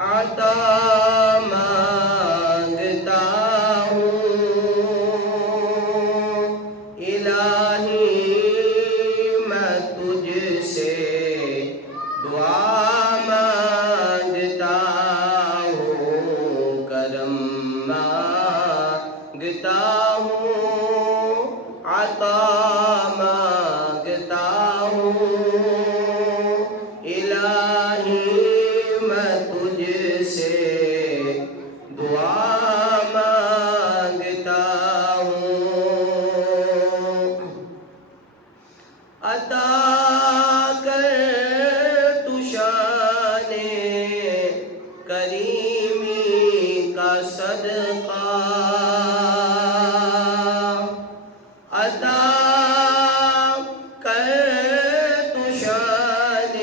عطا مانگتا ہوں الہی میں تجھ سے دعا مانگتا ہوں کرم مانگتا ہوں عطا مانگتا ہوں الہی میں تجھ سے دعا مانگتا ہوں عطا کر تو شان کریمی کا صدقہ عطا کر تو شان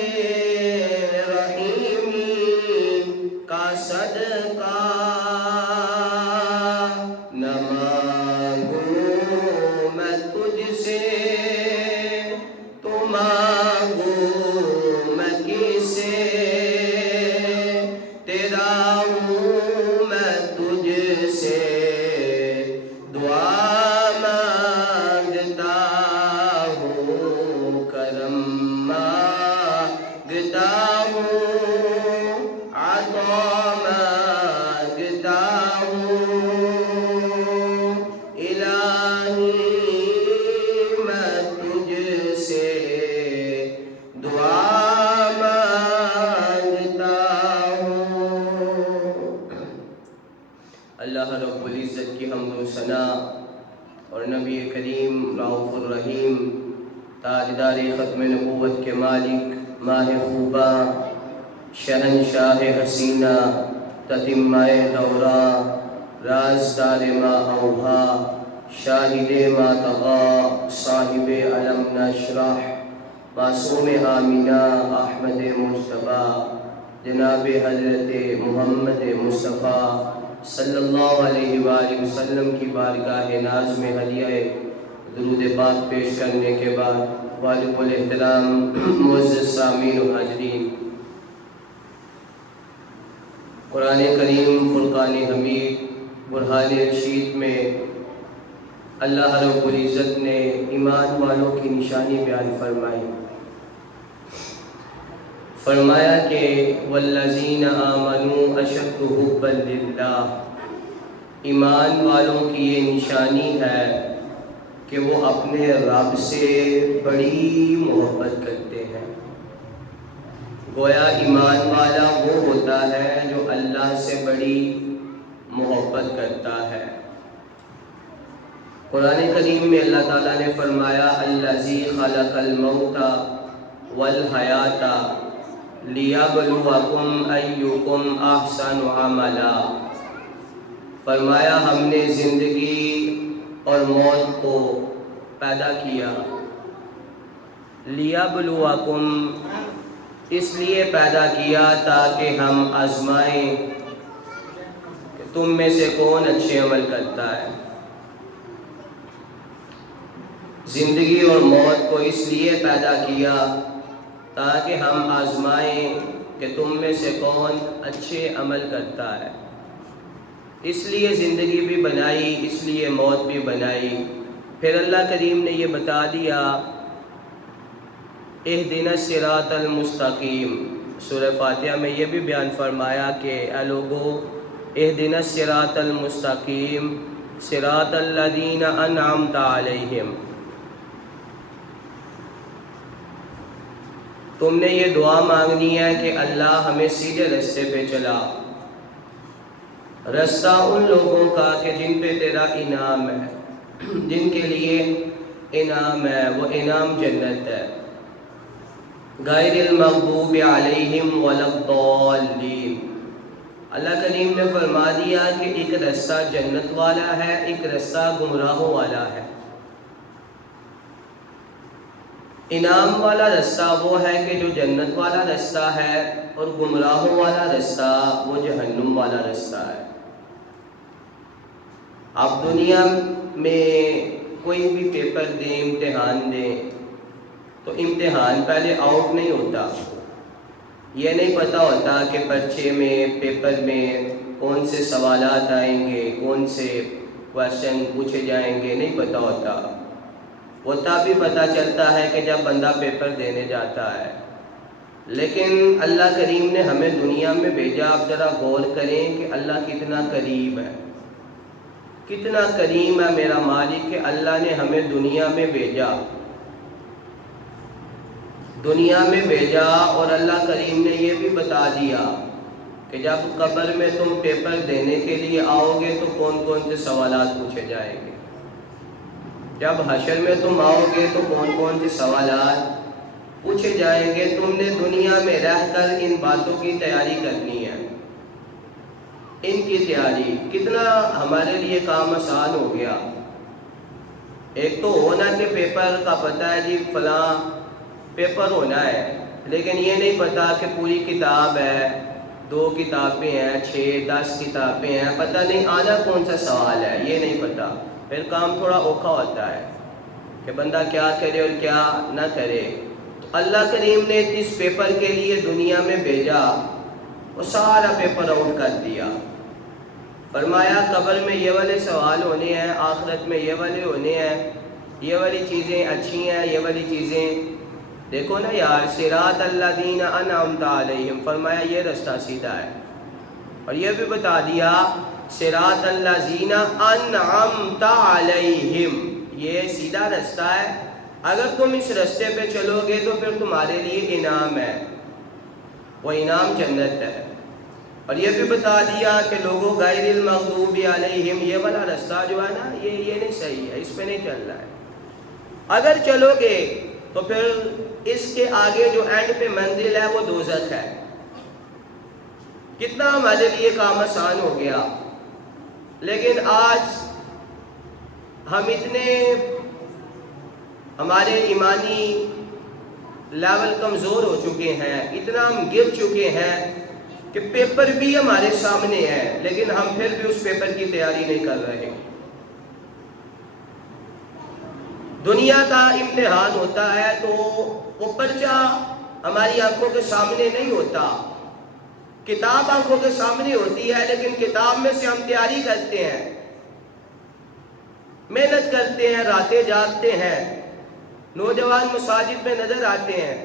رحیمی کا صدقہ نہ مانگوں میں تجھ سے تو مانگوں میں کس سے تیرا ہوں میں تجھ سے دعا مانگتا ہوں کرم مانگتا ہوں عطا مانگتا ہوں الہی میں تجھ سے دعا مانگتا ہوں۔ اللہ رب العزت کی حمد و ثنا اور نبی کریم رؤوف الرحیم تاجدار ختم نبوت کے مالک ماہ خوبہ شہنشاہ حسینہ تتمہ دورہ رازدار ما اوہا شاہد ما طغا صاحب علم نشرح معصوم آمینہ احمد مجتبیٰ جناب حضرت محمد مصطفیٰ صلی اللہ علیہ وآلہ وسلم کی بارگاہ ناز میں ہدیہ درود پاک پیش کرنے کے بعد والد الاحترام معزز سامعین و حاضرین، قرآن کریم فرقان حمید برہان رشید میں اللہ رب العزت نے ایمان والوں کی نشانی بیان فرمائی۔ فرمایا کہ والذین آمنوا اشد حبا للہ، ایمان والوں کی یہ نشانی ہے کہ وہ اپنے رب سے بڑی محبت کرتے ہیں۔ گویا ایمان والا وہ ہوتا ہے جو اللہ سے بڑی محبت کرتا ہے۔ قرآن کریم میں اللہ تعالیٰ نے فرمایا الذی خلق الموت والحیات لیبلوکم ایکم احسن عملا، فرمایا ہم نے زندگی اور موت کو پیدا کیا، لیبلوکم اس لیے پیدا کیا تاکہ ہم آزمائیں کہ تم میں سے کون اچھے عمل کرتا ہے۔ زندگی اور موت کو اس لیے پیدا کیا تاکہ ہم آزمائیں کہ تم میں سے کون اچھے عمل کرتا ہے۔ اس لیے زندگی بھی بنائی، اس لیے موت بھی بنائی۔ پھر اللہ کریم نے یہ بتا دیا اہدنا الصراط المستقیم، سورہ فاتحہ میں یہ بھی بیان فرمایا کہ اے لوگو اہدنا الصراط المستقیم صراط الذین انعمت علیہم، تم نے یہ دعا مانگنی ہے کہ اللہ ہمیں سیدھے رستے پہ چلا، رستہ ان لوگوں کا کہ جن پہ تیرا انعام ہے، جن کے لیے انعام ہے، وہ انعام جنت ہے۔ غیر المغضوب علیہم ولا الضالین، اللہ کریم نے فرما دیا کہ ایک رستہ جنت والا ہے، ایک رستہ گمراہوں والا ہے۔ انعام والا رستہ وہ ہے کہ جو جنت والا رستہ ہے، اور گمراہوں والا رستہ وہ جہنم والا رستہ ہے۔ آپ دنیا میں کوئی بھی پیپر دیں، امتحان دیں، تو امتحان پہلے آؤٹ نہیں ہوتا، یہ نہیں پتہ ہوتا کہ پرچے میں پیپر میں کون سے سوالات آئیں گے، کون سے کویشچن پوچھے جائیں گے، نہیں پتہ ہوتا۔ وہ تب بھی پتہ چلتا ہے کہ جب بندہ پیپر دینے جاتا ہے۔ لیکن اللہ کریم نے ہمیں دنیا میں بھیجا۔ آپ ذرا غور کریں کہ اللہ کتنا کریم ہے، کتنا کریم ہے میرا مالک کہ اللہ نے ہمیں دنیا میں بھیجا، دنیا میں بھیجا، اور اللہ کریم نے یہ بھی بتا دیا کہ جب قبر میں تم پیپر دینے کے لیے آؤ گے تو کون کون سے سوالات پوچھے جائیں گے، جب حشر میں تم آؤ گے تو کون کون سے سوالات پوچھے جائیں گے۔ تم نے دنیا میں رہ کر ان باتوں کی تیاری کرنی ہے، ان کی تیاری۔ کتنا ہمارے لیے کام آسان ہو گیا۔ ایک تو ہونا کہ پیپر کا پتہ ہے جی فلاں پیپر ہونا ہے، لیکن یہ نہیں پتا کہ پوری کتاب ہے، 2 کتابیں ہیں، 6 10 کتابیں ہیں، پتہ نہیں آنا کون سا سوال ہے، یہ نہیں پتا۔ پھر کام تھوڑا اوکھا ہوتا ہے کہ بندہ کیا کرے اور کیا نہ کرے۔ تو اللہ کریم نے اس پیپر کے لیے دنیا میں بھیجا، وہ سارا پیپر آؤٹ کر دیا۔ فرمایا قبر میں یہ والے سوال ہونے ہیں، آخرت میں یہ والے ہونے ہیں، یہ والی چیزیں اچھی ہیں، یہ والی چیزیں دیکھو نا یار، صراط الذین انعمت علیہم، فرمایا یہ رستہ سیدھا ہے، اور یہ بھی بتا دیا صراط الذین انعمت علیہم، یہ سیدھا رستہ ہے، اگر تم اس رستے پہ چلو گے تو پھر تمہارے لیے انعام ہے، وہ انعام جنت ہے۔ اور یہ بھی بتا دیا کہ لوگوں غیر المغضوب علیہم، یہ والا رستہ جو ہے نا یہ نہیں صحیح ہے، اس پہ نہیں چل رہا ہے، اگر چلو گے تو پھر اس کے آگے جو اینڈ پہ منزل ہے وہ دوزخ ہے۔ کتنا ہمارے لیے کام آسان ہو گیا، لیکن آج ہم اتنے ہمارے ایمانی لیول کمزور ہو چکے ہیں، اتنا ہم گر چکے ہیں کہ پیپر بھی ہمارے سامنے ہے، لیکن ہم پھر بھی اس پیپر کی تیاری نہیں کر رہے۔ دنیا کا امتحان ہوتا ہے تو وہ پرچہ ہماری آنکھوں کے سامنے نہیں ہوتا، کتاب آنکھوں کے سامنے ہوتی ہے، لیکن کتاب میں سے ہم تیاری کرتے ہیں، محنت کرتے ہیں، راتیں جاگتے ہیں، نوجوان مساجد میں نظر آتے ہیں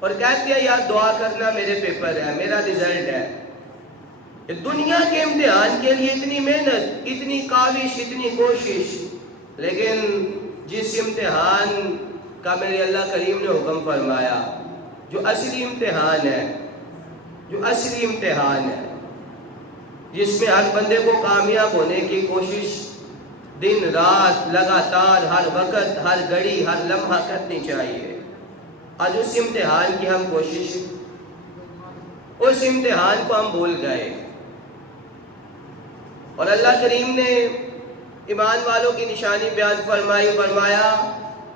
اور کہتے ہیں یار دعا کرنا، میرے پیپر ہے، میرا رزلٹ ہے۔ دنیا کے امتحان کے لیے اتنی محنت، اتنی کاوش، اتنی کوشش، لیکن جس امتحان کا میرے اللہ کریم نے حکم فرمایا، جو اصلی امتحان ہے، جو اصلی امتحان ہے، جس میں ہر بندے کو کامیاب ہونے کی کوشش دن رات لگاتار ہر وقت ہر گھڑی ہر لمحہ کرنی چاہیے، آج اس امتحان کی ہم کوشش، اس امتحان کو ہم بھول گئے۔ اور اللہ کریم نے ایمان والوں کی نشانی بیان فرمائی، فرمایا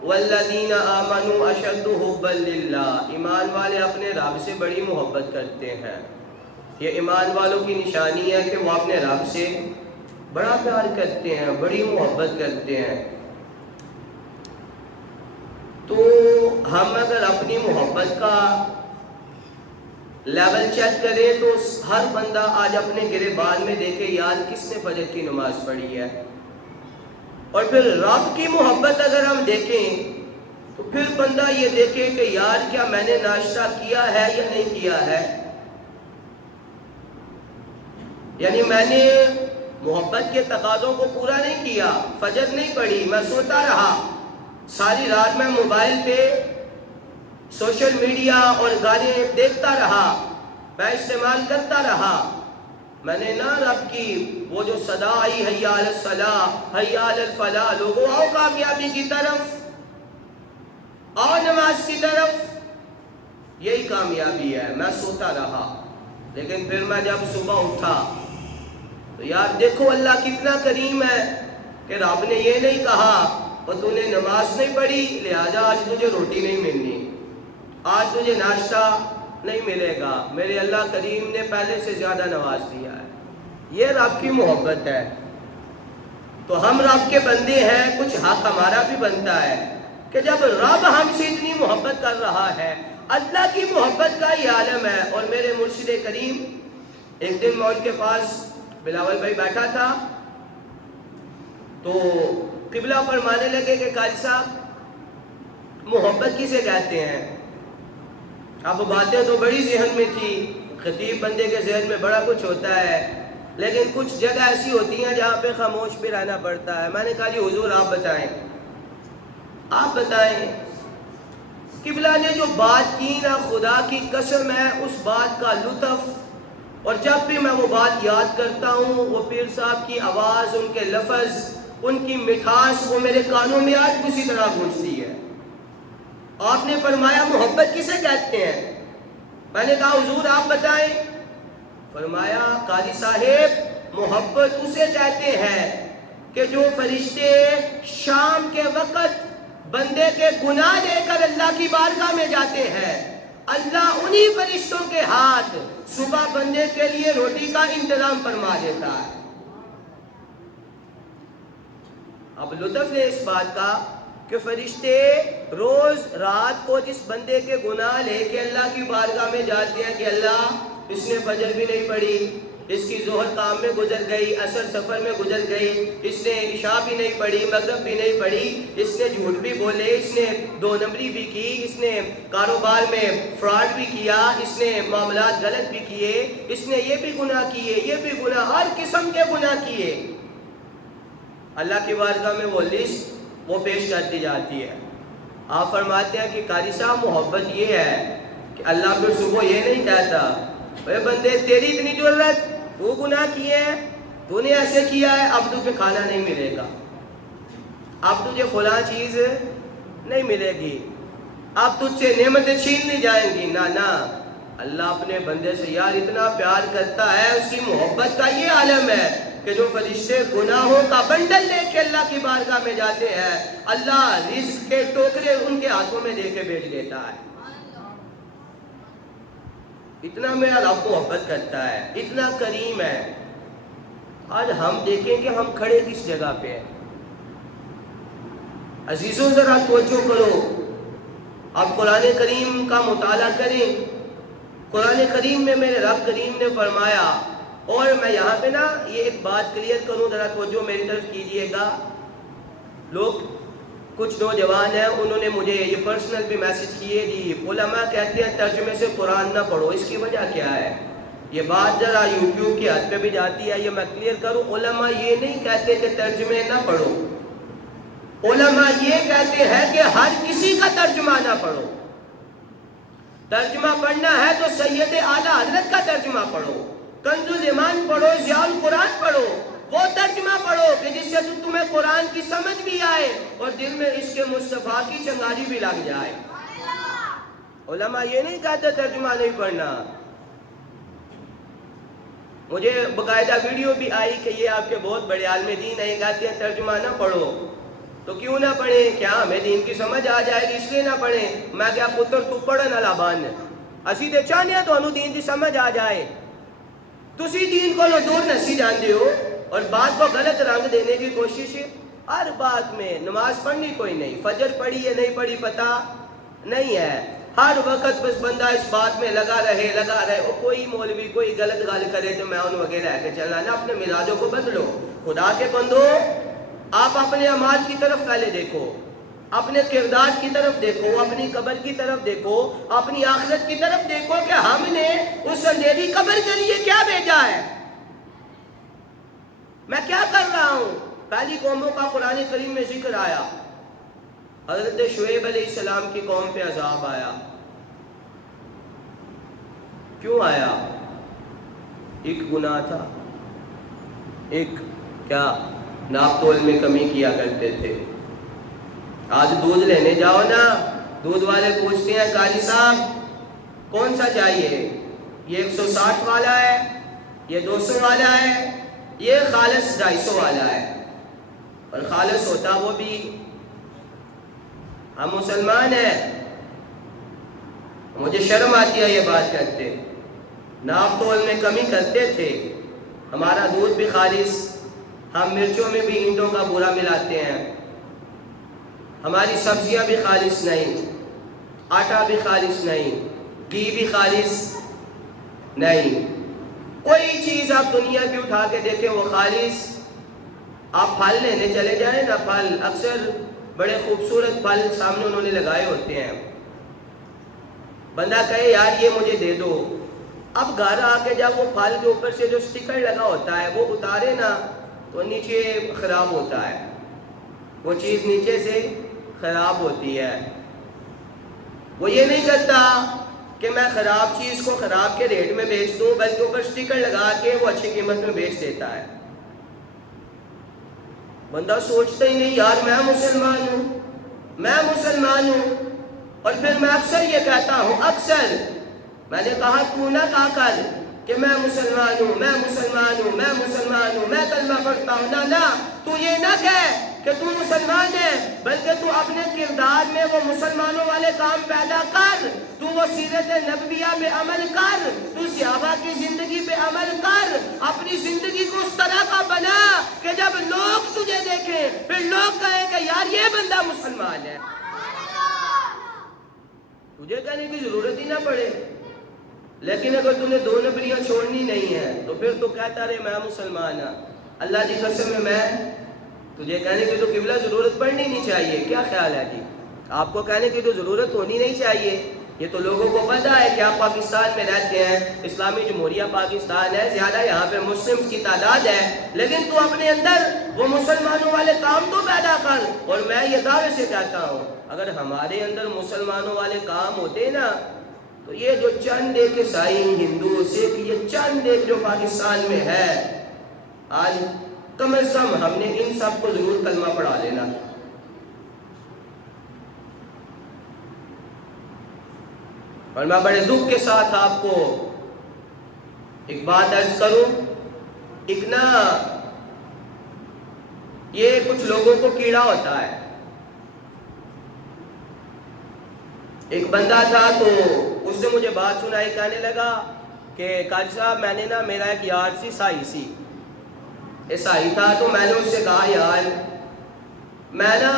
والذین آمنوا اشد حبا للہ، ایمان والے اپنے رب سے بڑی محبت کرتے ہیں۔ یہ ایمان والوں کی نشانی ہے کہ وہ اپنے رب سے بڑا پیار کرتے ہیں، بڑی محبت کرتے ہیں۔ تو ہم اگر اپنی محبت کا لیول چیک کریں تو ہر بندہ آج اپنے گریبان میں دیکھے یار کس نے فجر کی نماز پڑھی ہے، اور پھر رب کی محبت اگر ہم دیکھیں تو پھر بندہ یہ دیکھے کہ یار کیا میں نے ناشتہ کیا ہے یا نہیں کیا ہے، یعنی میں نے محبت کے تقاضوں کو پورا نہیں کیا، فجر نہیں پڑھی، میں سوتا رہا، ساری رات میں موبائل پہ سوشل میڈیا اور گانے دیکھتا رہا، میں استعمال کرتا رہا، میں نے نہ رب کی وہ جو صدا آئی حی علی الصلاۃ حی علی الفلاح، لوگوں آؤ کامیابی کی طرف، آؤ نماز کی طرف، یہی کامیابی ہے، میں سوتا رہا۔ لیکن پھر میں جب صبح اٹھا تو یار دیکھو اللہ کتنا کریم ہے کہ رب نے یہ نہیں کہا اور تو نے نماز نہیں پڑھی لہذا آج تجھے روٹی نہیں ملنی، آج تجھے ناشتہ نہیں ملے گا، میرے اللہ کریم نے پہلے سے زیادہ نواز دیا ہے۔ یہ رب کی محبت ہے۔ تو ہم رب کے بندے ہیں، کچھ حق ہمارا بھی بنتا ہے کہ جب رب ہم سے اتنی محبت کر رہا ہے، اللہ کی محبت کا یہ عالم ہے. اور میرے مرشد کریم، ایک دن میں ان کے پاس بلاول بھائی بیٹھا تھا تو قبلہ فرمانے لگے کہ قاری صاحب محبت کسے کہتے ہیں؟ اب باتیں تو بڑی ذہن میں تھی، خطیب بندے کے ذہن میں بڑا کچھ ہوتا ہے، لیکن کچھ جگہ ایسی ہوتی ہیں جہاں پہ خاموش بھی رہنا پڑتا ہے. میں نے کہا جی حضور آپ بتائیں، آپ بتائیں. قبلہ نے جو بات کی نا، خدا کی قسم ہے اس بات کا لطف، اور جب بھی میں وہ بات یاد کرتا ہوں وہ پیر صاحب کی آواز، ان کے لفظ، ان کی مٹھاس وہ میرے کانوں میں آج اسی طرح گونجتی ہے. آپ نے فرمایا محبت کسے کہتے ہیں؟ میں نے کہا حضور آپ بتائیں. فرمایا قاری صاحب محبت اسے کہتے ہیں کہ جو فرشتے شام کے وقت بندے کے گناہ لے کر اللہ کی بارگاہ میں جاتے ہیں، اللہ انہی فرشتوں کے ہاتھ صبح بندے کے لیے روٹی کا انتظام فرما دیتا ہے. اب لطف ہے اس بات کا کہ فرشتے روز رات کو جس بندے کے گناہ لے کے اللہ کی بارگاہ میں جاتے ہیں کہ اللہ اس نے فجر بھی نہیں پڑھی، اس کی ظہر کام میں گزر گئی، عصر سفر میں گزر گئی، اس نے عشاء بھی نہیں پڑھی، مغرب بھی نہیں پڑھی، اس نے جھوٹ بھی بولے، اس نے 2 نمبری بھی کی، اس نے کاروبار میں فراڈ بھی کیا، اس نے معاملات غلط بھی کیے، اس نے یہ بھی گناہ کیے، یہ بھی گناہ، ہر قسم کے گناہ کیے. اللہ کی بارگاہ میں وہ لسٹ وہ پیش کرتی جاتی ہے. آپ فرماتے ہیں کہ قاری صاحب محبت یہ ہے کہ اللہ پھر صبح یہ نہیں کہتا اے بندے تیری اتنی ضرورت، تو گناہ کیے ہیں، تو نے ایسے کیا ہے، اب تجھے کھانا نہیں ملے گا، اب تجھے فلاں چیز نہیں ملے گی، اب تجھ سے نعمتیں چھین لی جائیں گی. نہ اللہ اپنے بندے سے یار اتنا پیار کرتا ہے، اس کی محبت کا یہ عالم ہے کہ جو فرشتے گناہوں کا بنڈل لے کے اللہ کی بارگاہ میں جاتے ہیں، اللہ رزق کے ٹوکرے ان کے ہاتھوں میں دے کے بھیج دیتا ہے. اتنا میرا رب محبت کرتا ہے، اتنا کریم ہے. آج ہم دیکھیں کہ ہم کھڑے کس جگہ پہ ہیں. عزیزوں ذرا توجہ کرو، آپ قرآن کریم کا مطالعہ کریں. قرآن کریم میں میرے رب کریم نے فرمایا، اور میں یہاں پہ نا یہ ایک بات کلیئر کروں، ذرا توجہ میری طرف کیجئے گا. لوگ کچھ نوجوان ہیں، انہوں نے مجھے یہ پرسنل بھی میسج کیے جی علماء کہتے ہیں ترجمے سے قرآن نہ پڑھو، اس کی وجہ کیا ہے؟ یہ بات ذرا یوٹیوب کی حد پہ بھی جاتی ہے، یہ میں کلیئر کروں. علماء یہ نہیں کہتے کہ ترجمے نہ پڑھو، علماء یہ کہتے ہیں کہ ہر کسی کا ترجمہ نہ پڑھو. ترجمہ پڑھنا ہے تو سید اعلیٰ حضرت کا ترجمہ پڑھو، کنز الایمان پڑھو، ضیاء القرآن پڑھو، وہ ترجمہ پڑھو کہ جس سے تمہیں قرآن کی سمجھ بھی آئے اور دل میں عشق مصطفیٰ کی چنگاری بھی لگ جائے. علماء یہ نہیں کہتے ترجمہ نہیں پڑھنا. مجھے باقاعدہ ویڈیو بھی آئی کہ یہ آپ کے بہت بڑے عالم دین ہیں، کہتے ہیں ترجمہ نہ پڑھو. تو کیوں نہ پڑھیں؟ کیا ہمیں دین کی سمجھ آ جائے گی اس لیے نہ پڑھیں؟ میں کیا پتر تو پڑھن والا بن، اسی تے چاہنے ہیں تو دین کی سمجھ آ جائے. تسی دین کو دور نسی جاندے ہو اور بات کو غلط رنگ دینے کی کوشش ہر بات میں. نماز پڑھنی کوئی نہیں، فجر پڑھی ہے نہیں پڑھی پتہ نہیں ہے، ہر وقت بس بندہ اس بات میں لگا رہے. اور کوئی مولوی کوئی غلط گل کرے تو میں انہوں وغیرہ کے چلنا نا. اپنے مزاجوں کو بدلو. خدا کے بندو، آپ اپنے اعمال کی طرف پہلے دیکھو، اپنے کردار کی طرف دیکھو، اپنی قبر کی طرف دیکھو، اپنی آخرت کی طرف دیکھو کہ ہم نے اس اندھیری قبر کے لیے کیا بھیجا ہے، میں کیا کر رہا ہوں. پہلی قوموں کا قرآن کریم میں ذکر آیا. حضرت شعیب علیہ السلام کی قوم پہ عذاب آیا. کیوں آیا؟ ایک گناہ تھا، ایک کیا ناپ تول میں کمی کیا کرتے تھے. آج دودھ لینے جاؤ نا، دودھ والے پوچھتے ہیں قاری صاحب کون سا چاہیے، یہ 160 والا ہے، یہ 200 والا ہے، یہ خالص 250 والا ہے. اور خالص ہوتا وہ بھی. ہم مسلمان ہیں، مجھے شرم آتی ہے یہ بات کرتے. ناپ تول میں کمی کرتے تھے. ہمارا دودھ بھی خالص، ہم مرچوں میں بھی اینٹوں کا بورا ملاتے ہیں، ہماری سبزیاں بھی خالص نہیں. آٹا بھی خالص نہیں، گھی بھی خالص نہیں، کوئی چیز آپ دنیا کی اٹھا کے دیکھیں وہ خالص. آپ پھل لینے چلے جائیں نا، پھل اکثر بڑے خوبصورت پھل سامنے انہوں نے لگائے ہوتے ہیں، بندہ کہے یار یہ مجھے دے دو، اب گھر آ کے جب وہ پھل کے اوپر سے جو سٹیکر لگا ہوتا ہے وہ اتارے نا تو نیچے خراب ہوتا ہے، وہ چیز نیچے سے خراب ہوتی ہے. وہ یہ نہیں کرتا کہ میں خراب چیز کو خراب کے ریٹ میں بیچ دوں، بلکہ اوپر سٹیکر لگا کے وہ اچھی قیمت میں بیچ دیتا ہے. بندہ سوچتا ہی نہیں یار میں مسلمان ہوں، میں مسلمان ہوں. اور پھر میں اکثر یہ کہتا ہوں، اکثر میں نے کہا تو نہ کہا کر کہ میں مسلمان ہوں، میں مسلمان ہوں، میں مسلمان ہوں، میں کلمہ پڑھتا ہوں. نہ تو یہ نہ کہہ کہ تو مسلمان ہے، بلکہ تو اپنے کردار میں وہ مسلمانوں والے کام پیدا کر، تو وہ سیرت نبویہ پہ عمل کر، تو صحابہ کی زندگی پہ عمل کر، اپنی زندگی کو اس طرح کا بنا کہ جب لوگ تجھے دیکھیں پھر لوگ کہیں کہ یار یہ بندہ مسلمان ہے. تجھے کہنے کی ضرورت ہی نہ پڑے. لیکن اگر تُو نے دو نبریاں چھوڑنی نہیں ہیں تو پھر تو کہتا رہے میں مسلمان ہوں. اللہ کی قسم میں تجھے کہنے کی تو قبلہ ضرورت پڑنی نہیں چاہیے. کیا خیال ہے جی؟ آپ کو کہنے کی تو ضرورت ہونی نہیں چاہیے. یہ تو لوگوں کو پتہ ہے کہ آپ پاکستان میں رہتے ہیں، اسلامی جمہوریہ پاکستان ہے، زیادہ یہاں پہ مسلمز کی تعداد ہے، لیکن تو اپنے اندر وہ مسلمانوں والے کام تو پیدا کر. اور میں یہ دعوے سے کہتا ہوں اگر ہمارے اندر مسلمانوں والے کام ہوتے نا تو یہ جو چند ایک عیسائی، ہندو، سکھ، یہ چند ایک جو پاکستان میں ہے، آج کم از کم ہم نے ان سب کو ضرور کلمہ پڑھا لینا تھا. اور میں بڑے دکھ کے ساتھ آپ کو ایک بات عرض کروں، ایک نا یہ کچھ لوگوں کو کیڑا ہوتا ہے. ایک بندہ تھا تو اس نے مجھے بات سنائی، کہنے لگا کہ قاضی صاحب میں نے نا میرا ایک یار سی عیسائی تھا، تو میں نے اس سے کہا یار میں نا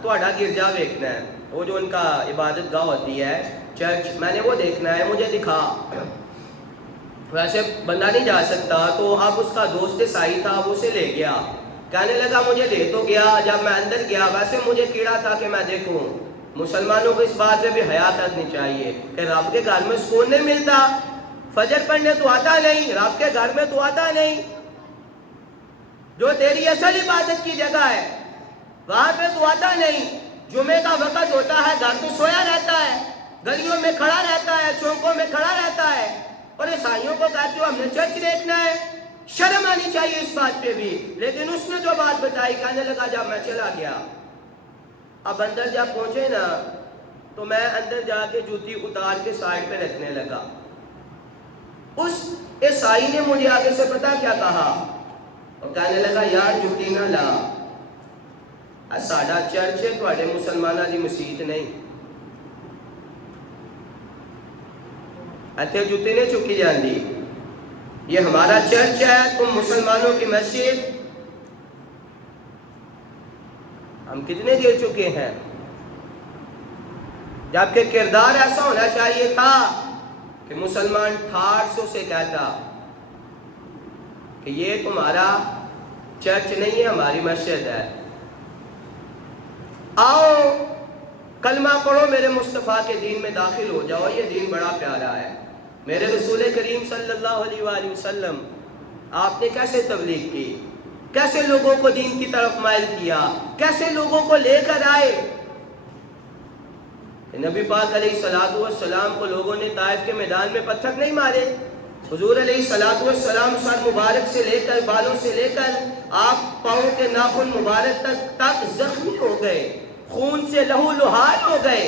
تھوڑا گرجا دیکھنا ہے، وہ جو ان کا عبادت گاہ ہوتی ہے چرچ، میں نے وہ دیکھنا ہے، مجھے دکھا. ویسے بندہ نہیں جا سکتا، تو اب اس کا دوست عیسائی تھا، وہ اسے لے گیا. کہنے لگا مجھے لے تو گیا، جب میں اندر گیا ویسے مجھے کیڑا تھا کہ میں دیکھوں. مسلمانوں کو اس بات میں بھی حیا کرنی چاہیے کہ رب کے گھر میں سکون نہیں ملتا، فجر پڑھنے تو آتا نہیں، رب کے گھر میں تو آتا نہیں، جو تیری اصل عبادت کی جگہ ہے وہاں پہ تو آتا نہیں. جمعے کا وقت ہوتا ہے گھر تو سویا رہتا ہے، گلیوں میں کھڑا رہتا ہے، چوکوں میں کھڑا رہتا ہے، اور عیسائیوں کو کہتے ہو ہم نے چرچ دیکھنا ہے. شرم آنی چاہیے اس بات پہ بھی. لیکن اس نے جو بات بتائی، کہنے لگا جب میں چلا گیا، اب اندر جب پہنچے نا تو میں اندر جا کے جوتی اتار کے سائڈ پہ رکھنے لگا. اس عیسائی نے مجھے آگے سے پتا کیا کہا، اور کہنے لگا یار جوتی نہ لا، ساڈا چرچ ہے، تواڈے مسلمانوں دی مسجد نہیں، اتھے جوتی نہیں چکی جاندی، یہ ہمارا چرچ ہے، تم مسلمانوں کی مسجد. ہم کتنے گر چکے ہیں، جبکہ کردار ایسا ہونا چاہیے تھا کہ مسلمان ٹھاٹ سے اسے کہتا کہ یہ تمہارا چرچ نہیں ہے، ہماری مسجد ہے. آؤ کلمہ پڑھو، میرے مصطفیٰ کے دین میں داخل ہو جاؤ، یہ دین بڑا پیارا ہے. میرے رسول کریم صلی اللہ علیہ وآلہ وسلم آپ نے کیسے تبلیغ کی، کیسے لوگوں کو دین کی طرف مائل کیا، کیسے لوگوں کو لے کر آئے. نبی پاک علیہ الصلوۃ والسلام کو لوگوں نے طائف کے میدان میں پتھر نہیں مارے، حضور علیہ الصلوۃ والسلام سر مبارک سے لے کر بالوں سے لے کر آپ پاؤں کے ناخن مبارک تک زخمی ہو گئے، خون سے لہو لہار ہو گئے.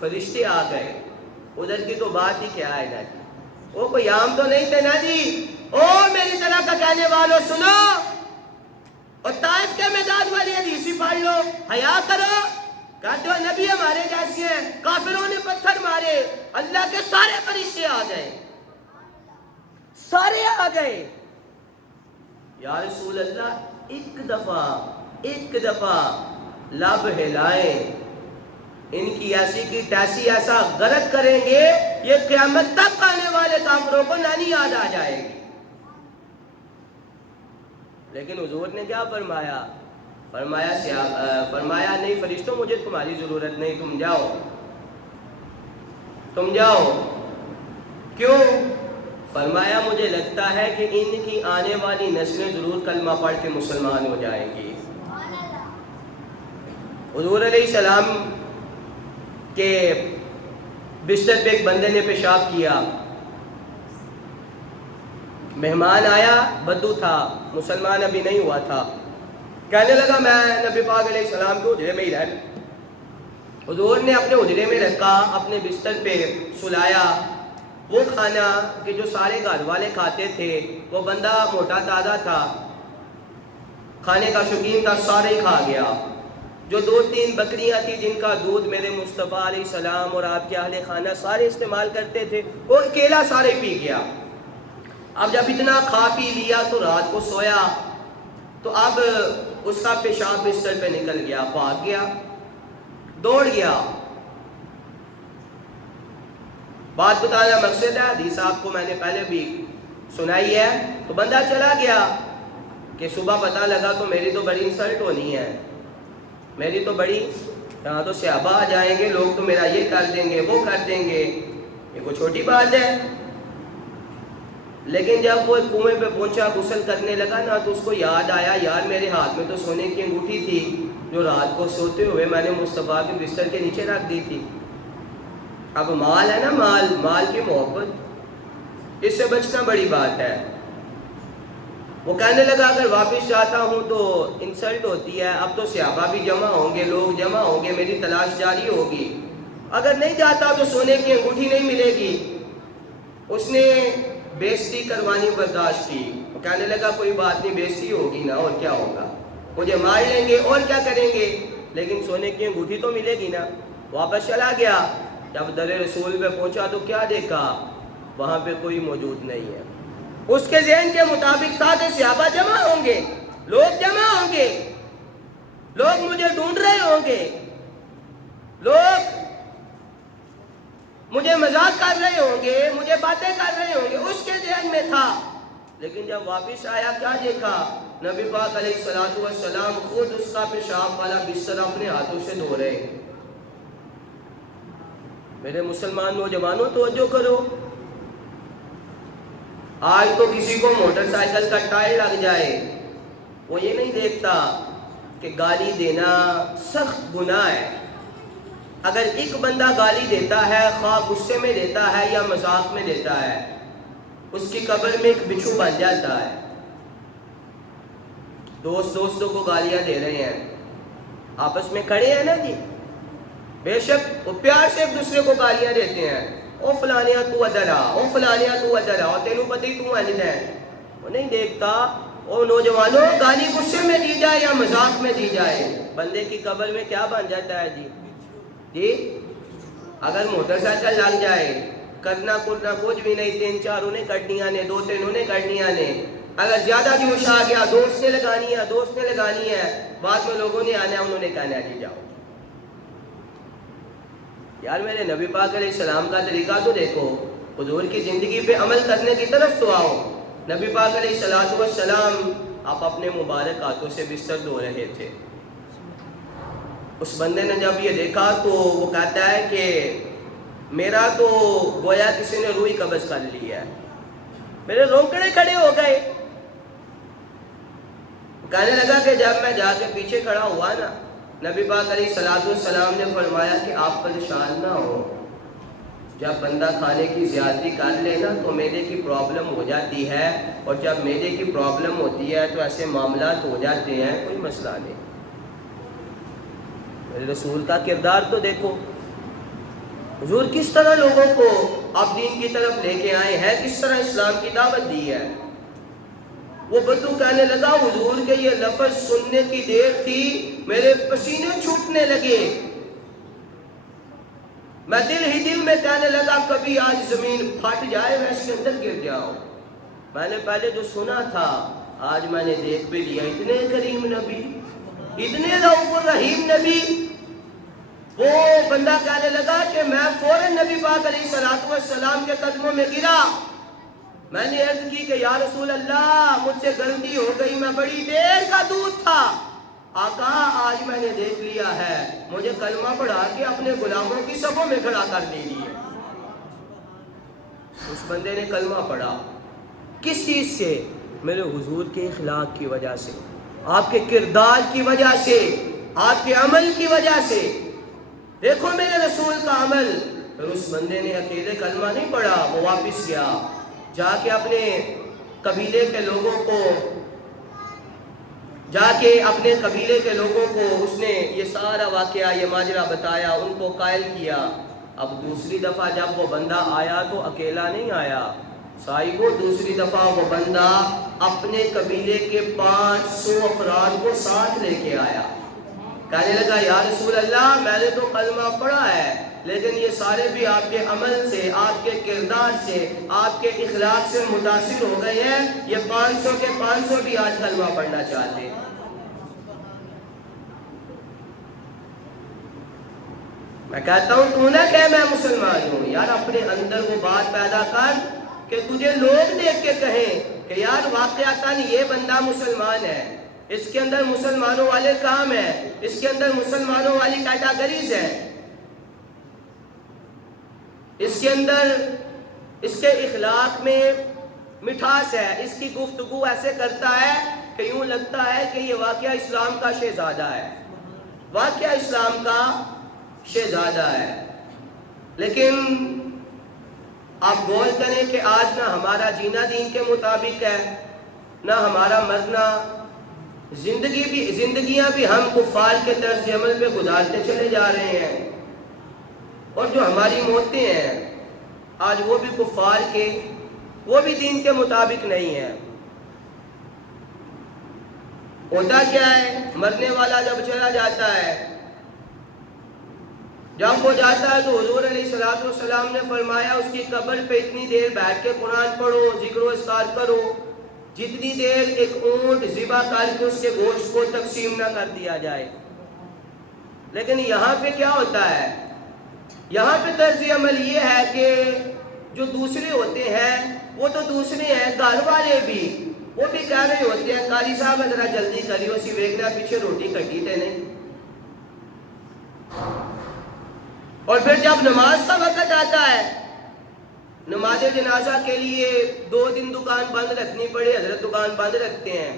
فرشتے آ گئے، ادھر کی تو بات ہی کیا ہے نا، وہ کوئی عام تو نہیں تھے نا جی. او میری طرح کا کہنے والوں سنو، اور طائف کے میدان والی حدیث ہی پڑھ لو، حیا کرو. کہتے ہو نبی ہمارے جیسے ہیں، کافروں نے پتھر مارے، اللہ کے سارے فرشتے آ گئے، سارے آ گئے. یا رسول اللہ ایک دفعہ لب ہلائیں، ان کی ایسی کی تیسی ایسا غرق کریں گے یہ قیامت تک آنے والے کافروں کو نہ یاد آ جائے گی۔ لیکن حضور نے کیا فرمایا؟ فرمایا نہیں فرشتوں مجھے تمہاری ضرورت نہیں، تم جاؤ۔ کیوں؟ فرمایا مجھے لگتا ہے کہ ان کی آنے والی نسلیں ضرور کلمہ پڑھ کے مسلمان ہو جائیں گی۔ حضور علیہ السلام کے بستر پہ ایک بندے نے پیشاب کیا، مہمان آیا، بدو تھا، مسلمان ابھی نہیں ہوا تھا، کہنے لگا میں نبی پاک علیہ السلام کو حجرے میں ہی رہنا۔ حضور نے اپنے حجرے میں رکھا، اپنے بستر پہ سلایا۔ وہ کھانا کہ جو سارے گھر والے کھاتے تھے، وہ بندہ موٹا تازہ تھا، کھانے کا شوقین تھا، سارے ہی کھا گیا۔ جو 2-3 بکریاں تھیں جن کا دودھ میرے مصطفیٰ علیہ السلام اور آپ کے اہل خانہ سارے استعمال کرتے تھے، وہ اکیلا سارے پی گیا۔ اب جب اتنا کھا پی لیا تو رات کو سویا، تو اب اس کا پیشاب بستر پہ نکل گیا، بھاگ گیا، دوڑ گیا۔ بات بتانا مقصد ہے، حدیث آپ کو میں نے پہلے بھی سنائی ہے۔ تو بندہ چلا گیا کہ صبح پتہ لگا تو میری تو بڑی انسلٹ ہونی ہے، میری تو بڑی، یہاں تو صحابہ آ جائیں گے، لوگ تو میرا یہ کر دیں گے، وہ کر دیں گے، یہ کوئی چھوٹی بات ہے۔ لیکن جب وہ کنویں پہ پہنچا، غسل کرنے لگا نا، تو اس کو یاد آیا یار میرے ہاتھ میں تو سونے کی انگوٹھی تھی جو رات کو سوتے ہوئے میں نے مصطفیٰ کے بستر کے نیچے رکھ دی تھی۔ اب مال ہے نا، مال کی محبت، اس سے بچنا بڑی بات ہے۔ وہ کہنے لگا اگر واپس جاتا ہوں تو انسلٹ ہوتی ہے، اب تو صحابہ بھی جمع ہوں گے، لوگ جمع ہوں گے، میری تلاش جاری ہوگی، اگر نہیں جاتا تو سونے کی انگوٹھی نہیں ملے گی۔ اس نے بےزتی کروانی برداشت کی، وہ کہنے لگا کوئی بات نہیں، بےزتی ہوگی نا، اور کیا ہوگا، مجھے مار لیں گے اور کیا کریں گے، لیکن سونے کی انگوٹھی تو ملے گی نا۔ واپس چلا گیا، جب در رسول پہ پہنچا تو کیا دیکھا؟ وہاں پہ کوئی موجود نہیں ہے۔ اس کے ذہن کے مطابق تھا کہ صحابہ جمع ہوں گے، لوگ جمع ہوں گے، لوگ مجھے ڈھونڈ رہے ہوں گے، لوگ مجھے مذاق کر رہے ہوں گے، مجھے باتیں کر رہے ہوں گے، اس کے ذہن میں تھا۔ لیکن جب واپس آیا کیا دیکھا؟ نبی پاک علیہ السلام خود اس کا پیشاب والا بستر اپنے ہاتھوں سے دھو رہے ہیں۔ میرے مسلمان نوجوانوں توجہ کرو، آج تو کسی کو موٹر سائیکل کا ٹائر لگ جائے، وہ یہ نہیں دیکھتا کہ گالی دینا سخت گناہ ہے۔ اگر ایک بندہ گالی دیتا ہے، خواہ غصے میں دیتا ہے یا مذاق میں دیتا ہے، اس کی قبر میں ایک بچھو بن جاتا ہے۔ دوستوں کو گالیاں دے رہے ہیں، آپس میں کھڑے ہیں نا جی، بے شک وہ پیار سے ایک دوسرے کو گالیاں دیتے ہیں، او فلانیاں تو ادھر آ، او فلانیاں تو ادھر آ، تینوں پتی تو اندھ ہے۔ وہ نہیں دیکھتا، او نوجوانوں گالی غصے میں دی جائے یا مذاق میں دی جائے، بندے کی قبر میں کیا بن جاتا ہے جی؟ اگر موٹر سائیکل لگ جائے، کرنا کچھ بھی نہیں، 3-4 انہیں کٹنیاں نے، 2-3 انہیں کٹنیاں نے، اگر زیادہ جوش آ گیا دوست نے لگانی ہے، بعد میں لوگوں نے آنا ہے، انہوں نے کہنا ہے جی جاؤ۔ یار میرے نبی پاک علیہ السلام کا طریقہ تو دیکھو، حضور کی زندگی پہ عمل کرنے کی طرف تو آؤ۔ نبی پاک علیہ السلام آپ اپنے مبارک ہاتھوں سے بستر دھو رہے تھے۔ اس بندے نے جب یہ دیکھا تو وہ کہتا ہے کہ میرا تو گویا کسی نے روح قبض کر لی ہے، میرے رونگٹے کھڑے ہو گئے۔ کہنے لگا کہ جب میں جا کے پیچھے کھڑا ہوا نا، نبی پاک علیہ السلام نے فرمایا کہ آپ پریشان نہ ہو، جب بندہ کھانے کی زیادتی کر لے نا تو معدے کی پرابلم ہو جاتی ہے، اور جب معدے کی پرابلم ہوتی ہے تو ایسے معاملات ہو جاتے ہیں، کوئی مسئلہ نہیں۔ میرے رسول کا کردار تو دیکھو، حضور کس طرح لوگوں کو آپ دین کی طرف لے کے آئے ہیں، کس طرح اسلام کی دعوت دی ہے۔ وہ بدو کہنے لگا حضور کے یہ لفظ سننے کی دیر تھی، میرے پسینے چھوٹنے لگے، میں دل میں کہنے لگا کبھی آج زمین پھٹ جائے میں اس کے اندر گر جاؤں۔ میں نے پہلے جو سنا تھا آج میں نے دیکھ بھی لیا، اتنے کریم نبی، اتنے رؤوف الرحیم نبی، وہ بندہ کہنے لگا کہ میں فوراً نبی پاک علیہ الصلوۃ والسلام کے قدموں میں گرا. میں نے عرض کی کہ یا رسول اللہ مجھ سے غلطی ہو گئی, میں بڑی دیر کا دودھ تھا. آقا آج میں نے دیکھ لیا ہے, مجھے کلمہ پڑھا کے اپنے غلاموں کی صفوں میں کھڑا کر دیجیے. اس بندے نے کلمہ پڑھا. کس چیز سے؟ میرے حضور کے اخلاق کی وجہ سے, آپ کے کردار کی وجہ سے, آپ کے عمل کی وجہ سے. دیکھو میرے رسول کا عمل. پھر اس بندے نے اکیلے کلمہ نہیں پڑھا, وہ واپس گیا, جا کے اپنے قبیلے کے لوگوں کو اس نے یہ سارا واقعہ, یہ ماجرا بتایا, ان کو قائل کیا. اب دوسری دفعہ جب وہ بندہ آیا تو اکیلا نہیں آیا صاحبو, دوسری دفعہ وہ بندہ اپنے قبیلے کے 500 افراد کو ساتھ لے کے آیا. کہنے لگا یا رسول اللہ میں نے تو کلمہ پڑھا ہے, لیکن یہ سارے بھی آپ کے عمل سے, آپ کے کردار سے, آپ کے اخلاق سے متاثر ہو گئے ہیں. یہ 500 کے 500 بھی آج کلمہ پڑھنا چاہتے ہیں. میں کہتا ہوں تو نہ کہ میں مسلمان ہوں. یار اپنے اندر وہ بات پیدا کر کہ تجھے لوگ دیکھ کے کہیں کہ یار واقعتاً یہ بندہ مسلمان ہے, اس کے اندر مسلمانوں والے کام ہیں, اس کے اندر مسلمانوں والی کیٹاگریز ہیں, اس کے اندر اس کے اخلاق میں مٹھاس ہے, اس کی گفتگو ایسے کرتا ہے کہ یوں لگتا ہے کہ یہ واقعہ اسلام کا شہزادہ ہے, واقعہ اسلام کا شہزادہ ہے. لیکن آپ غور کریں کہ آج نہ ہمارا جینا دین کے مطابق ہے, نہ ہمارا مرنا. زندگیاں بھی ہم کفار کے طرز عمل پہ گزارتے چلے جا رہے ہیں, اور جو ہماری موتیں ہیں آج وہ بھی کفار کے, وہ بھی دین کے مطابق نہیں ہے. ہوتا کیا ہے, مرنے والا جب چلا جاتا ہے, جب وہ جاتا ہے تو حضور علیہ الصلوۃ والسلام نے فرمایا اس کی قبر پہ اتنی دیر بیٹھ کے قرآن پڑھو, ذکر و اذکار کرو, جتنی دیر ایک اونٹ ذبح کر کے اس کے گوشت کو تقسیم نہ کر دیا جائے. لیکن یہاں پہ کیا ہوتا ہے, یہاں پہ طرز عمل یہ ہے کہ جو دوسرے ہوتے ہیں وہ تو دوسرے ہیں, گھر والے بھی وہ بھی کہہ رہے ہوتے ہیں قاری صاحب ذرا جلدی کریو, اسی ویکنا پیچھے روٹی کٹی تے نہیں. اور پھر جب نماز کا وقت آتا ہے, نماز جنازہ کے لیے 2 دن دکان بند رکھنی پڑے, حضرت دکان بند رکھتے ہیں.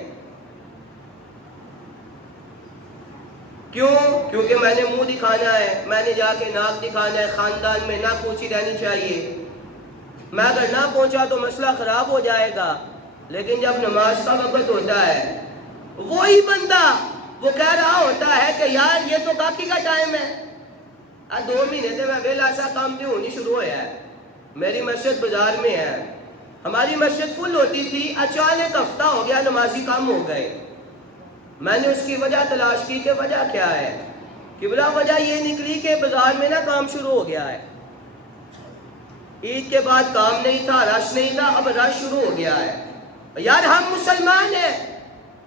کیوں؟ کیونکہ میں نے منہ دکھانا ہے, میں نے جا کے ناک دکھانا ہے, خاندان میں ناک پوچھی رہنی چاہیے. میں اگر نہ پہنچا تو مسئلہ خراب ہو جائے گا. لیکن جب نماز کا وقت ہوتا ہے, وہی بندہ وہ کہہ رہا ہوتا ہے کہ یار یہ تو باقی کا ٹائم ہے, 2 مہینے سے میں ویلا ایسا کام بھی ہونی شروع ہوا ہے. میری مسجد بازار میں ہے, ہماری مسجد فل ہوتی تھی, اچانک ہفتہ ہو گیا نمازی کم ہو گئے. میں نے اس کی وجہ تلاش کی کہ وجہ کیا ہے. قبلہ وجہ یہ نکلی کہ بازار میں نا کام شروع ہو گیا ہے, عید کے بعد کام نہیں تھا, رش نہیں تھا, اب رش شروع ہو گیا ہے. یار ہم مسلمان ہیں,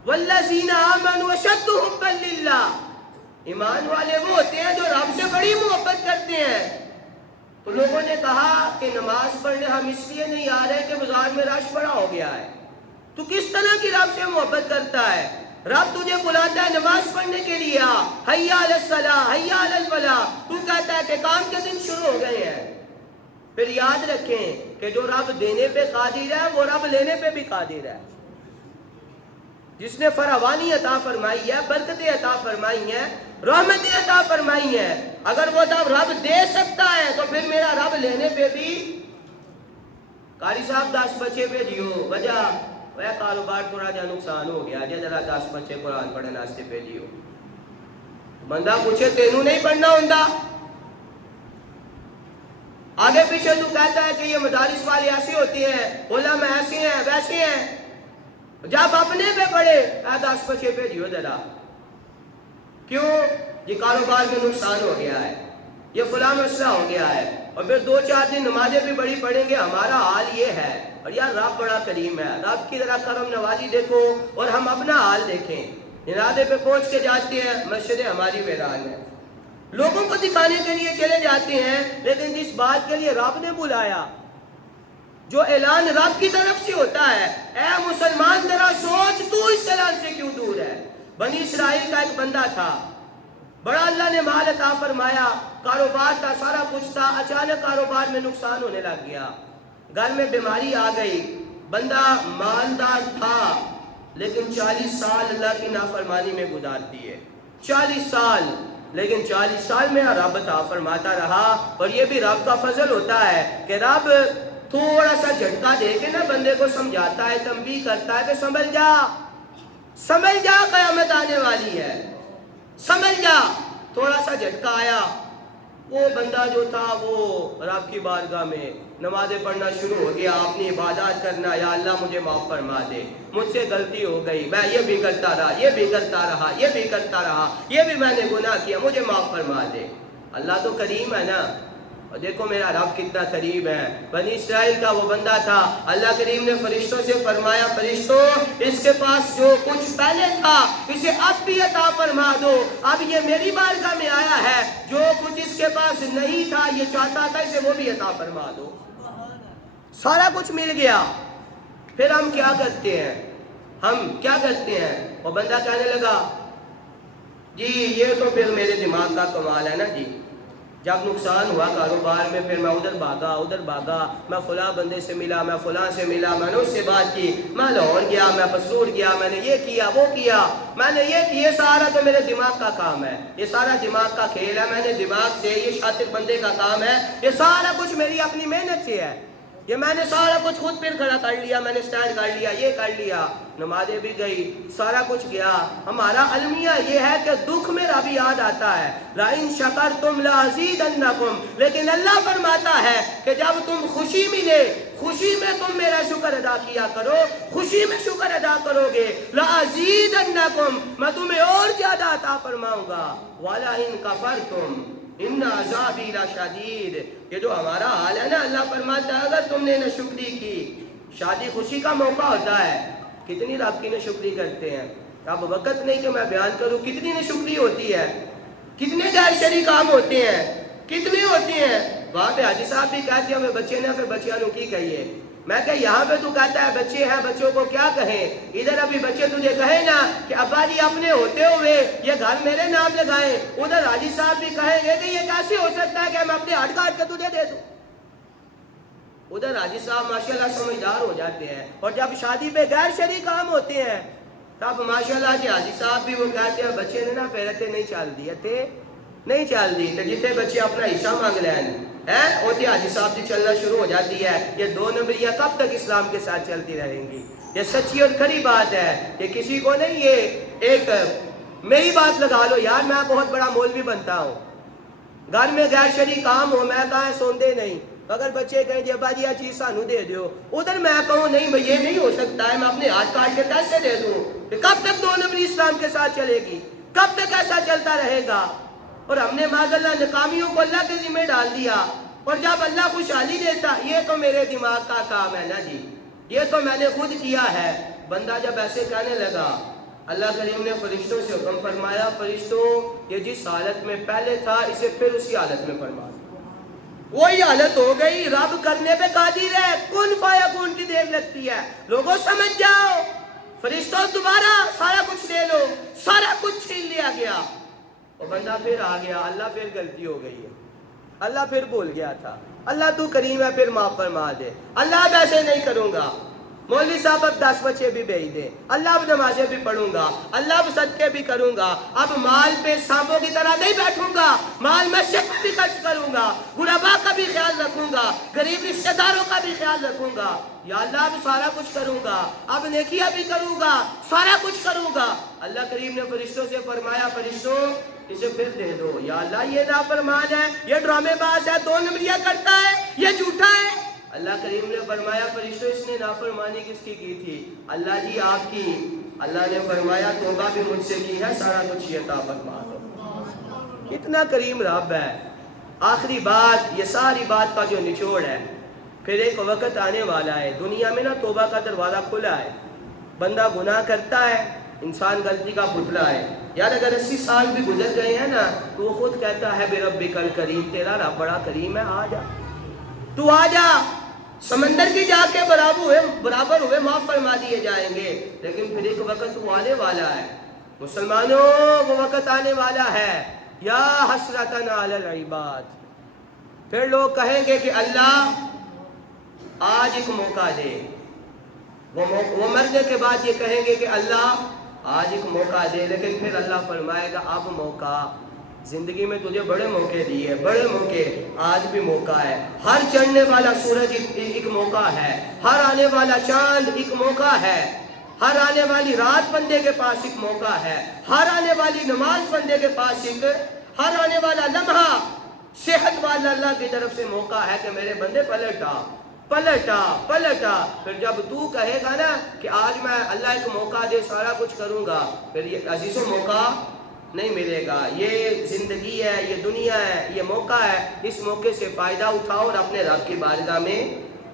والذین آمنوا اشد حبا للہ, ایمان والے وہ ہوتے ہیں جو رب سے بڑی محبت کرتے ہیں. تو لوگوں نے کہا کہ نماز پڑھنے ہم اس لیے نہیں آ رہے کہ بازار میں رش بڑا ہو گیا ہے. تو کس طرح کی رب سے محبت کرتا ہے؟ رب تجھے بلاتا ہے نماز پڑھنے کے لیے, حی علی الصلاۃ حی علی الفلاح, تو کہتا ہے کہ کام کے دن شروع ہو گئے ہیں. پھر یاد رکھیں کہ جو رب دینے پہ قادر ہے وہ رب لینے پہ بھی قادر ہے. جس نے فراوانی عطا فرمائی ہے, برکتیں عطا فرمائی ہیں, رحمتیں عطا فرمائی ہیں, اگر وہ رب دے سکتا ہے تو پھر میرا رب لینے پہ بھی. قاری صاحب 10 بچے بھیجیو, وجہ وہ کاروبار تھوڑا جا نقصان ہو گیا, ذرا 10 بچے قرآن پڑھنے واسطے بھیجیو. بندہ پوچھے تینوں نہیں پڑھنا ہوندا, آگے پیچھے تو کہتا ہے کہ یہ مدارس والے ایسے ہوتے ہیں, علماء ایسے ہیں ویسے ہیں. جب اپنے پہ پڑے 10 بچے بھیجیو ذرا. کیوں؟ یہ کاروبار میں نقصان ہو گیا ہے, یہ فلاں مسئلہ ہو گیا ہے, اور پھر 2-4 دن نمازیں بھی بڑی پڑھیں گے. ہمارا حال یہ ہے. اور یار رب بڑا کریم ہے, رب کی ذرا کرم نوازی دیکھو, اور ہم اپنا حال دیکھیں. جنازے پہ پہنچ کے جاتے ہیں, مسجد ہماری ویران ہے, لوگوں کو دکھانے کے لیے چلے جاتے ہیں، لیکن جس بات کے لیے رب نے بلایا، جو اعلان رب کی طرف سے ہوتا ہے، اے مسلمان ذرا سوچ تو اس اعلان سے کیوں دور ہے؟ بنی اسرائیل کا ایک بندہ تھا، بڑا اللہ نے مال عطا فرمایا، کاروبار تھا، سارا کچھ تھا، اچانک کاروبار میں نقصان ہونے لگ گیا، گھر میں بیماری آ گئی، بندہ مالدار تھا لیکن 40 سال اللہ کی نافرمانی میں گزار دیے، 40 سال، لیکن 40 سال میں رب عطا فرماتا رہا۔ اور یہ بھی رب کا فضل ہوتا ہے کہ رب تھوڑا سا جھٹکا دے کے نا بندے کو سمجھاتا ہے، تنبیہ کرتا ہے کہ سنبھل جا، سنبھل جا، قیامت آنے والی ہے، سنبھل جا۔ تھوڑا سا جھٹکا آیا، وہ بندہ جو تھا وہ رب کی بارگاہ میں نمازیں پڑھنا شروع ہو گیا، اپنی عبادات کرنا، یا اللہ مجھے معاف فرما دے، مجھ سے غلطی ہو گئی، میں یہ بھی کرتا رہا، یہ بھی کرتا رہا، یہ بھی کرتا رہا، یہ بھی میں نے گناہ کیا، مجھے معاف فرما دے۔ اللہ تو کریم ہے نا، اور دیکھو میرا رب کتنا قریب ہے۔ بنی اسرائیل کا وہ بندہ تھا، اللہ کریم نے فرشتوں سے فرمایا، فرشتوں اس کے پاس جو کچھ پہلے تھا اسے اب بھی عطا فرما دو، اب یہ میری بارگاہ میں آیا ہے، جو کچھ اس کے پاس نہیں تھا یہ چاہتا تھا اسے وہ بھی عطا فرما دو۔ سارا کچھ مل گیا۔ پھر ہم کیا کرتے ہیں؟ وہ بندہ کہنے لگا، جی یہ تو پھر میرے دماغ کا کمال ہے نا جی، جب نقصان ہوا کاروبار میں پھر میں ادھر بھاگا، میں فلاں بندے سے ملا، میں فلاں سے ملا، میں نے اس سے بات کی، میں لاہور گیا، میں پسرور گیا، میں نے یہ کیا وہ کیا، میں نے یہ کیا، سارا تو میرے دماغ کا کام ہے، یہ سارا دماغ کا کھیل ہے، میں نے دماغ سے، یہ شاطر بندے کا کام ہے، یہ سارا کچھ میری اپنی محنت سے ہے، یہ میں نے سارا کچھ خود پھر کھڑا کر لیا، میں نے سٹینڈ کر لیا، یہ کر لیا، نمازیں بھی گئی، سارا کچھ گیا۔ ہمارا المیہ یہ ہے کہ دکھ میں رب یاد آتا ہے، لَإِن شَكَرْتُمْ لَأَزِيدَنَّكُمْ، لیکن اللہ فرماتا ہے کہ جب تم خوشی ملے، خوشی میں تم میرا شکر ادا کیا کرو، خوشی میں شکر ادا کرو گے، لَأَزِيدَنَّكُمْ، میں تمہیں اور زیادہ عطا فرماؤں گا، وَلَئِن كَفَرْتُمْ ان عذابی لشدید۔ یہ جو ہمارا حال ہے نا، اللہ فرماتا ہے اگر تم نے ناشکری کی، شادی خوشی کا موقع ہوتا ہے، کتنی رب کی ناشکری کرتے ہیں، اب وقت نہیں کہ میں بیان کروں کتنی ناشکری ہوتی ہے، کتنے غیر شرعی کام ہوتے ہیں، کتنے ہوتے ہیں۔ وہاں پہ حاجی صاحب بھی کہتے ہیں ہمیں بچے نے، پھر بچیاں نو کی کہیے، میں کہ یہاں پہ تو کہتا ہے بچے ہیں، بچوں کو کیا کہیں، ادھر ابھی بچے تجھے کہیں نا کہ ابا جی اپنے ہوتے ہوئے یہ گھر میرے نام لگائیں، ادھر حاجی صاحب بھی کہیں گے کہ یہ کیسے ہو سکتا ہے کہ میں اپنے ہاتھ کاٹ کے تجھے دے دوں۔ ادھر حاجی صاحب ماشاءاللہ سمجھدار ہو جاتے ہیں، اور جب شادی پہ غیر شرعی کام ہوتے ہیں تب ماشاءاللہ جی حاجی صاحب بھی وہ کہتے ہیں بچے نے نا پھیرتے نہیں چال دی تے نہیں چال دی تو جتنے بچے اپنا حصہ مانگ لین ہیں وہ حاجی صاحب کی چلنا شروع ہو جاتی ہے۔ یہ دو نمبریاں کب تک اسلام کے ساتھ چلتی رہیں گی؟ یہ سچی اور کھری بات ہے کہ کسی کو نہیں، یہ ایک میری بات لگا لو یار، میں بہت بڑا مولوی بنتا ہوں، گھر میں غیر شرعی کام ہو میں کہاں سوندے نہیں، اگر بچے کہیں جی ابا جی یہ چیز سانو دے دیو، ادھر میں کہوں نہیں بھئی یہ نہیں ہو سکتا ہے، میں اپنے ہاتھ کاٹ کے کیسے دے دوں؟ کب تک دو نمبری اسلام کے ساتھ چلے گی؟ کب تک ایسا چلتا رہے گا؟ اور ہم نے معاذاللہ ناکامیوں کو اللہ کے ذمہ ڈال دیا، اور جب اللہ خوشحالی دیتا یہ تو میرے دماغ کا کام ہے نا جی، یہ تو میں نے خود کیا ہے۔ بندہ جب ایسے کہنے لگا، اللہ کریم نے فرشتوں سے حکم فرمایا، فرشتوں یہ جس حالت میں پہلے تھا اسے پھر اسی حالت میں فرما دو۔ وہی حالت ہو گئی، رب کرنے پہ قادر ہے، کن فیکون کی دیر لگتی ہے، لوگوں سمجھ جاؤ، فرشتوں دوبارہ سارا کچھ لے لو، سارا کچھ چھین لیا گیا، وہ بندہ پھر آ گیا، اللہ پھر غلطی ہو گئی ہے، اللہ پھر بول گیا تھا، اللہ تو کریم ہے پھر معاف فرما دے، اللہ اب ایسے نہیں کروں گا، مولوی صاحب اب 10 بچے بھی بھیج دیں، اللہ اب نمازیں بھی پڑھوں گا، اللہ اب صدقے بھی کروں گا، اب مال پہ سانپوں کی طرح نہیں بیٹھوں گا، مال مسجد میں بھی خرچ کروں گا، غرباء کا بھی خیال رکھوں گا، غریب رشتہ داروں کا بھی خیال رکھوں گا، یا اللہ اب سارا کچھ کروں گا، اب نیکیاں بھی کروں گا، سارا کچھ کروں گا۔ اللہ کریم نے فرشتوں سے فرمایا، فرشتوں اسے پھر دے دو، یا اللہ یہ نافرمان ہے، یہ ڈرامے باز ہے، 2 نمبریاں کرتا ہے، یہ جھوٹا ہے۔ اللہ کریم نے فرمایا، فرشتوں اس نے نافرمانی کس کی تھی؟ اللہ جی آپ کی۔ اللہ نے فرمایا توبہ بھی مجھ سے کی ہے، سارا کچھ یہ عطا فرما دو۔ اتنا کریم رب ہے۔ آخری بات، یہ ساری بات کا جو نچوڑ ہے، پھر ایک وقت آنے والا ہے، دنیا میں نا توبہ کا دروازہ کھلا ہے، بندہ گناہ کرتا ہے، انسان غلطی کا پتلا ہے یار. اگر 80 سال بھی گزر گئے ہیں نا تو وہ خود کہتا ہے بربک الکریم, تیرا رب بڑا کریم ہے, آ جا, تو آ جا. سمندر کی جا کے برابر ہوئے معاف فرما دیے جائیں گے. لیکن پھر ایک وقت وہ آنے والا ہے مسلمانوں, وہ وقت آنے والا ہے. یا حسرتنا علی العباد, پھر لوگ کہیں گے کہ اللہ آج ایک موقع دے. وہ مرنے کے بعد یہ کہیں گے کہ اللہ آج ایک موقع دے. لیکن پھر اللہ فرمائے گا اب موقع, زندگی میں تجھے بڑے موقع دیے, بڑے موقع, آج بھی موقع ہے. ہر چڑھنے والا سورج ایک موقع ہے, ہر آنے والا چاند ایک موقع ہے, ہر آنے والی رات بندے کے پاس ایک موقع ہے, ہر آنے والی نماز بندے کے پاس ایک, ہر آنے والا لمحہ صحت والا اللہ کی طرف سے موقع ہے کہ میرے بندے پلٹا پلٹا پلٹا. پھر جب تو کہے گا نا کہ آج میں اللہ ایک موقع دے سارا کچھ کروں گا, پھر یہ عزیزوں موقع نہیں ملے گا. یہ زندگی ہے, یہ دنیا ہے, یہ موقع ہے. اس موقع سے فائدہ اٹھاؤ اور اپنے رب کی بارگاہ میں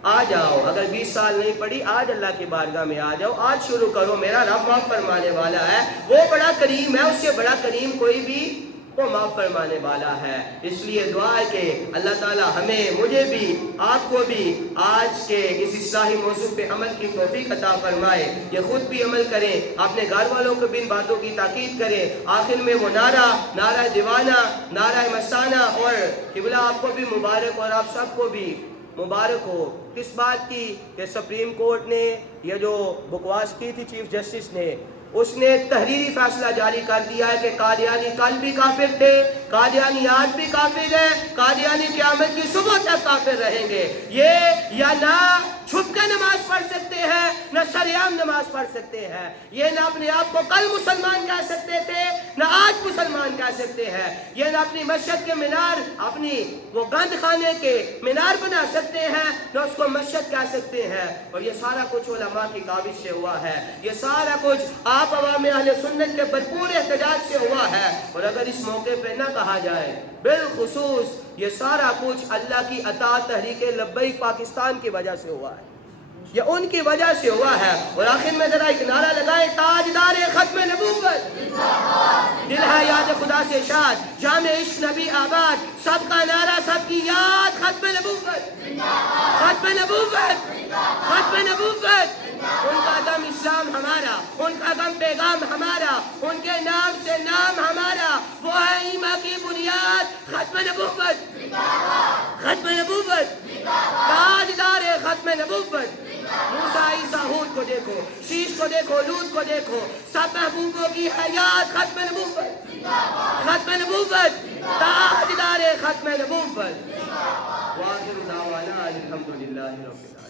آ جاؤ. اگر 20 سال نہیں پڑھی, آج اللہ کی بارگاہ میں آ جاؤ, آج شروع کرو. میرا رب معاف فرمانے والا ہے, وہ بڑا کریم ہے, اس سے بڑا کریم کوئی بھی وہ معاف فرمانے والا ہے. اس لیے دعا ہے کہ اللہ تعالی ہمیں, مجھے بھی, آپ کو بھی آج کے اس اصلاحی موضوع پہ عمل کی توفیق عطا فرمائے. یہ خود بھی عمل کریں, اپنے گھر والوں کو بھی ان باتوں کی تاکید کریں. آخر میں وہ نعرہ دیوانہ, نعرہ مستانہ, اور قبلہ آپ کو بھی مبارک اور آپ سب کو بھی مبارک ہو. کس بات کی کہ سپریم کورٹ نے یہ جو بکواس کی تھی چیف جسٹس نے, اس نے تحریری فیصلہ جاری کر دیا ہے کہ قادیانی کل بھی کافر تھے, قادیانی آج بھی کافر ہے, قادیانی قیامت کی صبح تک کافر رہیں گے. یہ یا نہ چھپ کے نماز پڑھ سکتے ہیں, نہ سریعام نماز پڑھ سکتے ہیں. یہ نہ اپنے آپ کو کل مسلمان کہہ سکتے تھے, نہ آج مسلمان کہہ سکتے ہیں. یہ نہ اپنی مسجد کے مینار, اپنی وہ گند خانے کے مینار بنا سکتے ہیں, نہ اس کو مسجد کہہ سکتے ہیں. اور یہ سارا کچھ علماء کی کاوش سے ہوا ہے. یہ سارا کچھ آپ عوام اہل سنت کے بھرپور احتجاج سے ہوا ہے. اور اگر اس موقع پہ نہ کہا جائے, بالخصوص یہ سارا کچھ اللہ کی اطاعت تحریک لبیک پاکستان کی وجہ سے ہوا ہے, یہ ان کی وجہ سے ہوا ہے. اور آخر میں ذرا ایک نعرہ لگائے, تاجدار ختم نبوت, دل ہے یاد خدا سے شاد, جامع عشق نبی آباد, سب کا نعرہ, سب کی یاد, ختم نبوت, ختم نبوت, ختم نبوت. ان کا دم اسلام ہمارا, ان کا دم پیغام ہمارا, ان کے نام سے نام ہمارا, وہ ہے ایمان کی بنیاد, ختم نبوت, ختم نبوت, تاجدار ختم نبوت. موسیٰ عیسیٰ ہود کو دیکھو, شیش کو دیکھو, لوط کو دیکھو, سب محبوبوں کی حیات, ختم نبوت, ختم نبوت, تاجدار ختم نبوت. وآخر دعوانا الحمدللہ رب العالمین.